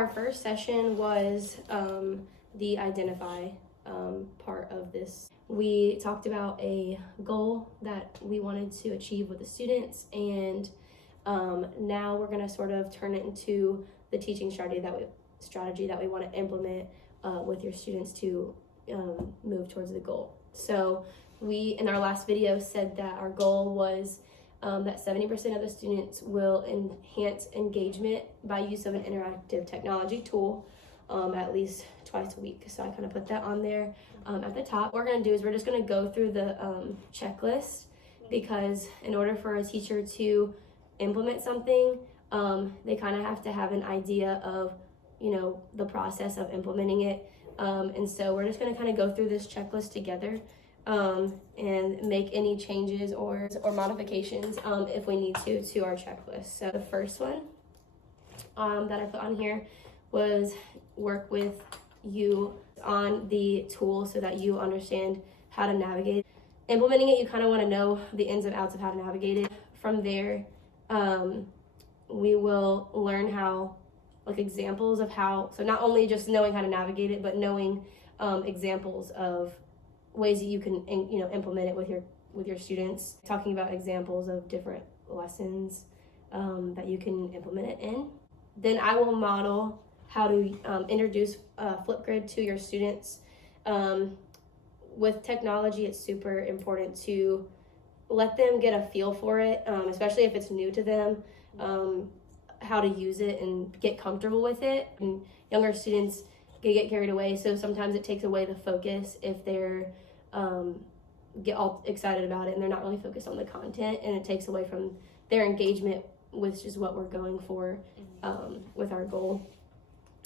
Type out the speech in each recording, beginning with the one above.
our first session was the identify part of this. We talked about a goal that we wanted to achieve with the students, and now we're going to sort of turn it into the teaching strategy that we want to implement with your students to move towards the goal. So we, in our last video, said that our goal was that 70% of the students will enhance engagement by use of an interactive technology tool at least twice a week. So I kind of put that on there at the top. What we're going to do is we're just going to go through the checklist, because in order for a teacher to implement something, they kind of have to have an idea of, you know, the process of implementing it. And so we're just going to kind of go through this checklist together and make any changes or modifications if we need to our checklist. So the first one that I put on here was work with you on the tool so that you understand how to navigate. Implementing it, you kind of want to know the ins and outs of how to navigate it. From there, we will learn how, like, examples of how, so not only just knowing how to navigate it, but knowing examples of ways that you can, you know, implement it with your students. Talking about examples of different lessons that you can implement it in. Then I will model how to introduce Flipgrid to your students. With technology, it's super important to let them get a feel for it, especially if it's new to them, how to use it and get comfortable with it. And younger students get carried away, so sometimes it takes away the focus if they're get all excited about it and they're not really focused on the content, and it takes away from their engagement with just what we're going for with our goal.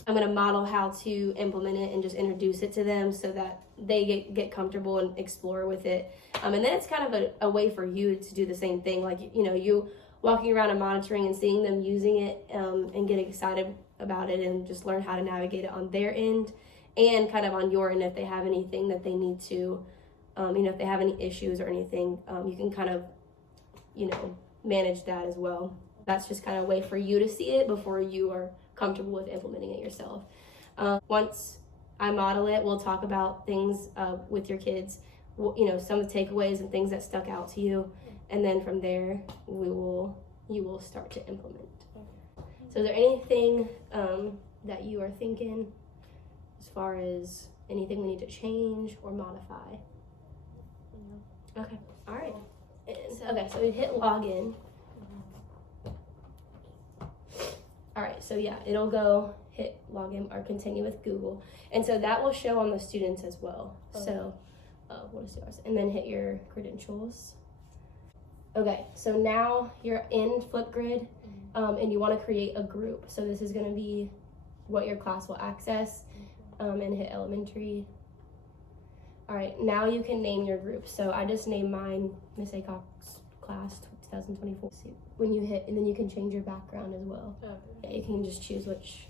I'm going to model how to implement it and just introduce it to them so that they get comfortable and explore with it. And then it's kind of a way for you to do the same thing. Like, you know, you walking around and monitoring and seeing them using it and getting excited about it, and just learn how to navigate it on their end and kind of on your end if they have anything that they need to, you know, if they have any issues or anything, you can kind of, you know, manage that as well. That's just kind of a way for you to see it before you are comfortable with implementing it yourself. Once I model it, we'll talk about things with your kids, you know, some of the takeaways and things that stuck out to you, and then from there you will start to implement. So is there anything that you are thinking as far as anything we need to change or modify? Okay, all right. Okay, so we hit login. All right, so yeah, it'll go hit login or continue with Google. And so that will show on the students as well. Okay. So what is yours? And then hit your credentials. Okay, so now you're in Flipgrid and you want to create a group. So this is going to be what your class will access, and hit elementary. All right, now you can name your group. So I just named mine Miss Acock's class 2024. When you hit, and then you can change your background as well. Okay. Yeah, you can just choose which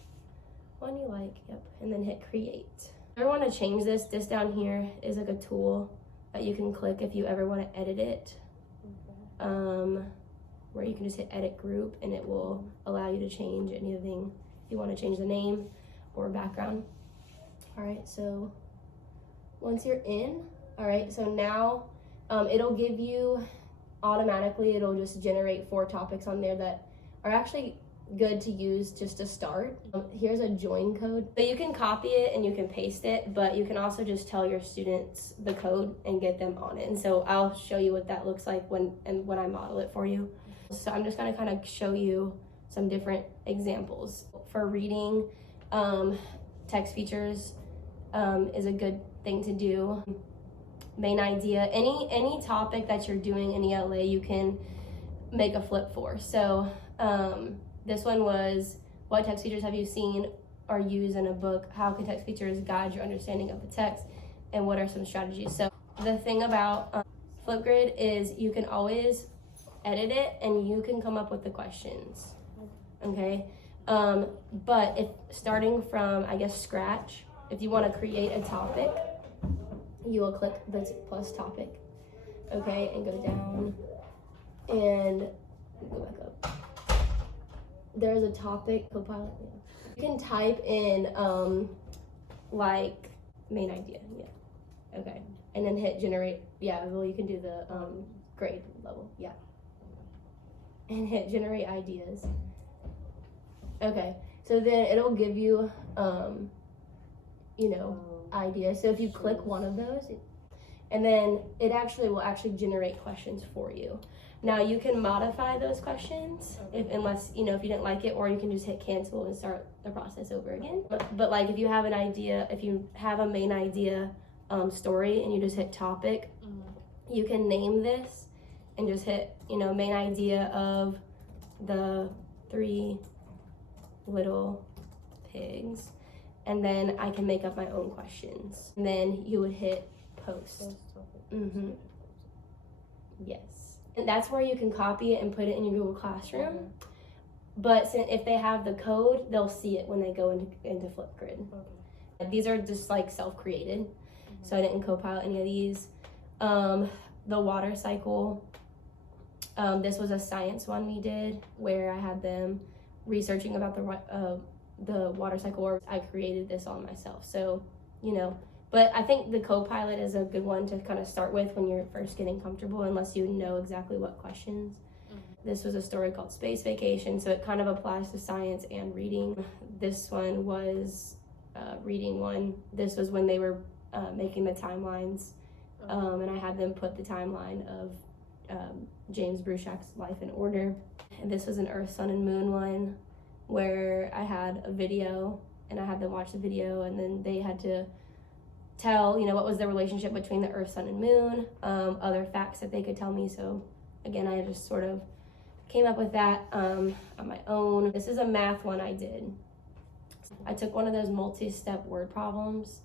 one you like. Yep, and then hit create. If you ever want to change this down here is like a tool that you can click if you ever want to edit it. Where you can just hit edit group, and it will allow you to change anything if you want to change the name or background. All right, so once you're in, all right, so now it'll give you automatically, it'll just generate 4 topics on there that are actually good to use just to start. Here's a join code. So you can copy it and you can paste it, but you can also just tell your students the code and get them on it. And so I'll show you what that looks like when I model it for you. So I'm just gonna kind of show you some different examples. For reading, text features is a good thing to do. Main idea, any topic that you're doing in ELA, you can make a flip for. So this one was, what text features have you seen or used in a book? How can text features guide your understanding of the text? And what are some strategies? So the thing about Flipgrid is you can always edit it and you can come up with the questions, okay? But if starting from, I guess, scratch, if you want to create a topic, you will click the plus topic, okay, and go down and go back up. there's a topic, Copilot, yeah. You can type in, like, main idea, yeah. Okay. And then hit generate, yeah, well, you can do the grade level, yeah. And hit generate ideas. Okay, so then it'll give you, you know, ideas. So if you click one of those, and then it will actually generate questions for you. Now you can modify those questions unless, you know, if you didn't like it, or you can just hit cancel and start the process over again. But like if you have an idea, if you have a main idea story and you just hit topic, you can name this and just hit, you know, main idea of the 3 little pigs, and then I can make up my own questions. And then you would hit post. Yes. And that's where you can copy it and put it in your Google Classroom. But if they have the code, they'll see it when they go into Flipgrid. These are just like self-created, so I didn't Copilot any of these. The water cycle, this was a science one we did where I had them researching about the water cycle, or I created this all myself. So, you know, but I think the Copilot is a good one to kind of start with when you're first getting comfortable, unless you know exactly what questions. This was a story called Space Vacation, so it kind of applies to science and reading. This one was reading one. This was when they were making the timelines, and I had them put the timeline of James Bruchack's Life in Order. And this was an Earth, Sun, and Moon one where I had a video and I had them watch the video, and then they had to tell, you know, what was the relationship between the Earth, Sun, and Moon, other facts that they could tell me. So again, I just sort of came up with that on my own. This is a math one I did. I took one of those multi-step word problems,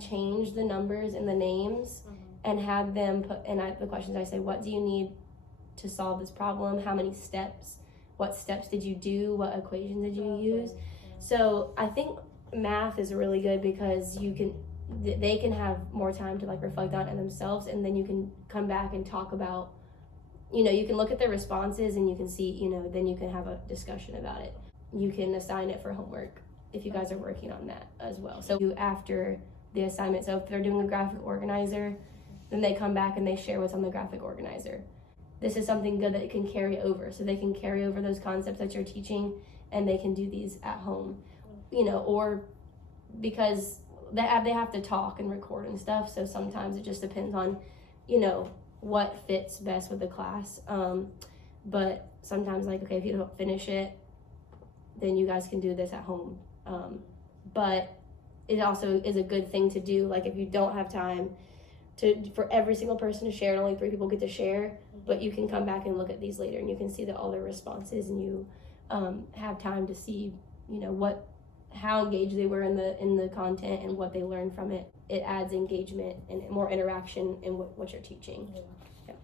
changed the numbers and the names, and had them put in the questions. I say, what do you need to solve this problem? How many steps? What steps did you do? What equation did you use? So I think math is really good because they can have more time to like reflect on it themselves, and then you can come back and talk about, you know, you can look at their responses and you can see, you know, then you can have a discussion about it. You can assign it for homework if you guys are working on that as well. So after the assignment, so if they're doing a graphic organizer, then they come back and they share what's on the graphic organizer. This is something good that can carry over. So they can carry over those concepts that you're teaching, and they can do these at home, you know, or because they have to talk and record and stuff. So sometimes it just depends on, you know, what fits best with the class. But sometimes, like, okay, if you don't finish it, then you guys can do this at home. But it also is a good thing to do. Like if you don't have time for every single person to share, and only 3 people get to share, but you can come back and look at these later, and you can see all their responses, and you have time to see, you know, how engaged they were in the content and what they learned from it. It adds engagement and more interaction in what you're teaching. Yeah.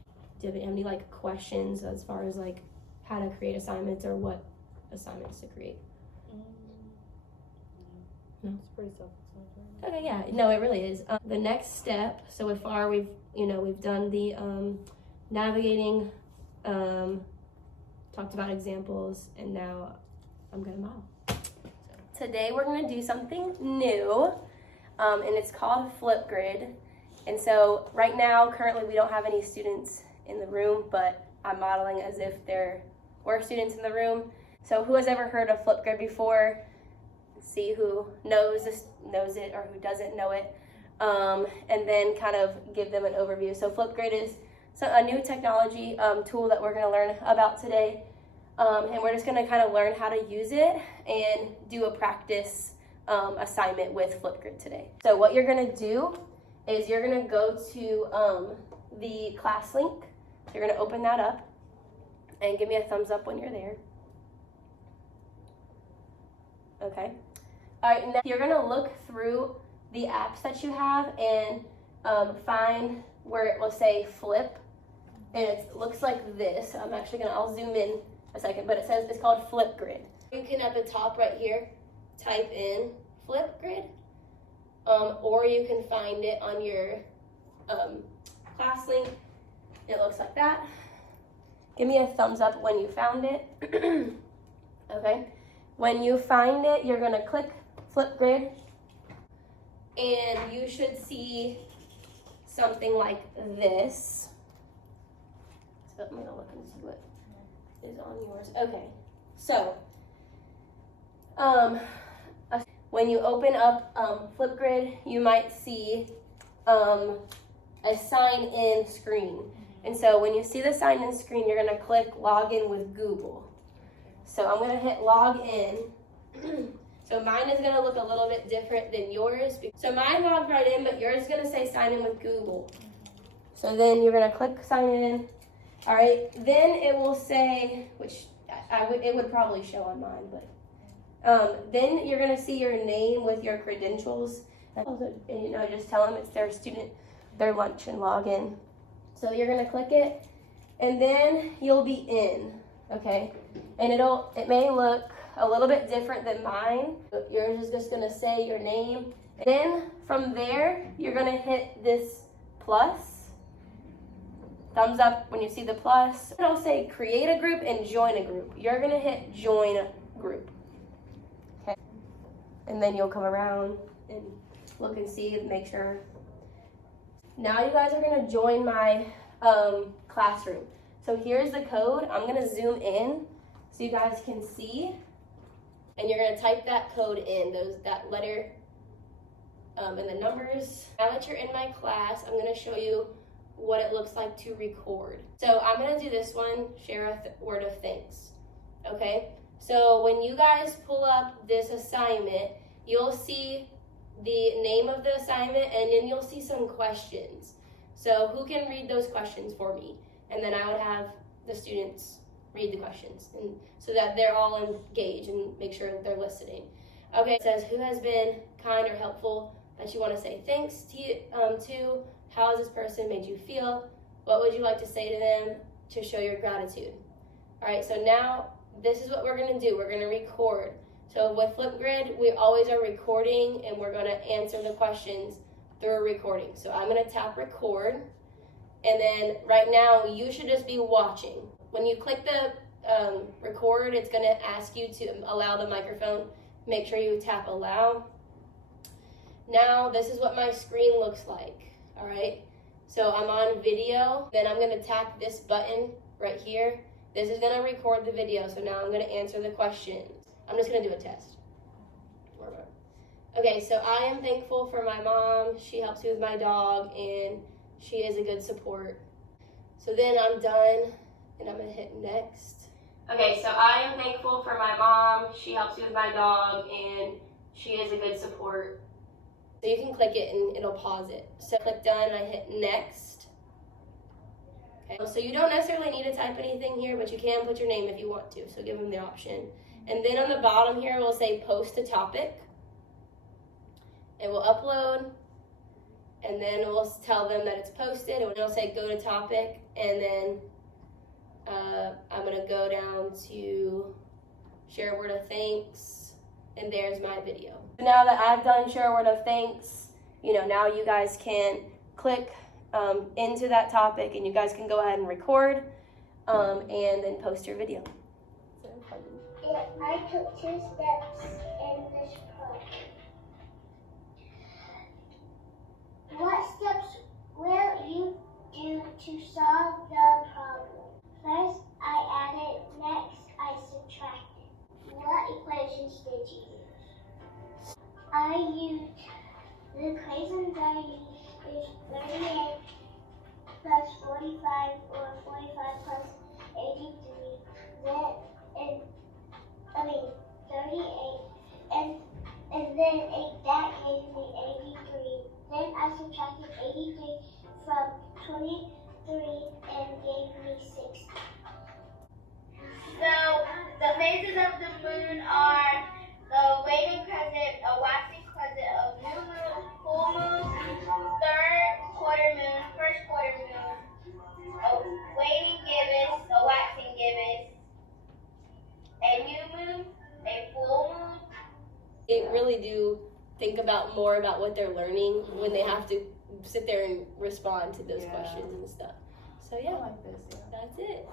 Do you have any like questions as far as like how to create assignments or what assignments to create? No, it's pretty self-explanatory. Okay, yeah, no, it really is. The next step. So far we've done the navigating, talked about examples, and now I'm gonna model. Today we're gonna do something new, and it's called Flipgrid. And so right now, currently we don't have any students in the room, but I'm modeling as if there were students in the room. So who has ever heard of Flipgrid before? See who knows it or who doesn't know it, and then kind of give them an overview. So Flipgrid is a new technology tool that we're going to learn about today, and we're just going to kind of learn how to use it and do a practice assignment with Flipgrid today. So what you're going to do is you're going to go to the class link. So you're going to open that up and give me a thumbs up when you're there. Okay. All right, now you're gonna look through the apps that you have and find where it will say Flip, and it looks like this. I'll zoom in a second, but it's called Flipgrid. You can at the top right here type in Flipgrid, or you can find it on your class link. It looks like that. Give me a thumbs up when you found it. Okay? When you find it, you're gonna click Flipgrid, and you should see something like this. So I'm gonna look and see what is on yours. Okay, so when you open up Flipgrid, you might see a sign-in screen. And so when you see the sign-in screen, you're gonna click Login with Google. So I'm gonna hit Login. So mine is gonna look a little bit different than yours. So mine logged right in, but yours is gonna say sign in with Google. So then you're gonna click sign in. All right, then it will say, which it would probably show on mine, but then you're gonna see your name with your credentials. And just tell them it's their student, their lunch, and log in. So you're gonna click it, and then you'll be in, okay? And it may look a little bit different than mine. Yours is just gonna say your name. Then from there, you're gonna hit this plus. Thumbs up when you see the plus. It'll say create a group and join a group. You're gonna hit join group. Okay. And then you'll come around and look and see and make sure. Now you guys are gonna join my classroom. So here's the code. I'm gonna zoom in so you guys can see. And you're gonna type that code in, that letter and the numbers. Now that you're in my class, I'm gonna show you what it looks like to record. So I'm gonna do this one, share a word of thanks, okay? So when you guys pull up this assignment, you'll see the name of the assignment, and then you'll see some questions. So who can read those questions for me? And then I would have the students read the questions, and so that they're all engaged and make sure that they're listening. Okay, it says, who has been kind or helpful that you want to say thanks to? How has this person made you feel? What would you like to say to them to show your gratitude? All right, so now this is what we're going to do. We're going to record. So with Flipgrid, we always are recording, and we're going to answer the questions through a recording. So I'm going to tap record, and then right now you should just be watching. When you click the record, it's going to ask you to allow the microphone. Make sure you tap allow. Now this is what my screen looks like. All right, so I'm on video. Then I'm going to tap this button right here. This is going to record the video. So now I'm going to answer the questions. I'm just going to do a test. Okay, so I am thankful for my mom. She helps me with my dog, and she is a good support. So then I'm done, and I'm going to hit next. Okay, so I am thankful for my mom. She helps me with my dog, and she is a good support. So you can click it, and it'll pause it. So click done, and I hit next. Okay, so you don't necessarily need to type anything here, but you can put your name if you want to, so give them the option. And then on the bottom here, we'll say post a topic. It will upload, and then we'll tell them that it's posted, and it'll say go to topic, and then I'm gonna go down to share a word of thanks, and there's my video. Now that I've done share a word of thanks, now you guys can click into that topic, and you guys can go ahead and record, and then post your video. I took 2 steps in this project. What steps will you do to solve the problem? First, I added. Next, I subtracted. What equations did you use? I used the equations I used is 38 plus 45, or 45 plus 83. 38, and then that gave me 83. Then I subtracted 83 from 23 and gave me 60. So the phases of the moon are the waning crescent, a waxing crescent, a new moon, full moon, third quarter moon, first quarter moon, a waning gibbous, a waxing gibbous, a new moon, a full moon. They really do think about more about what they're learning when they have to sit there and respond to those questions and stuff. So yeah, I like this, yeah. That's it.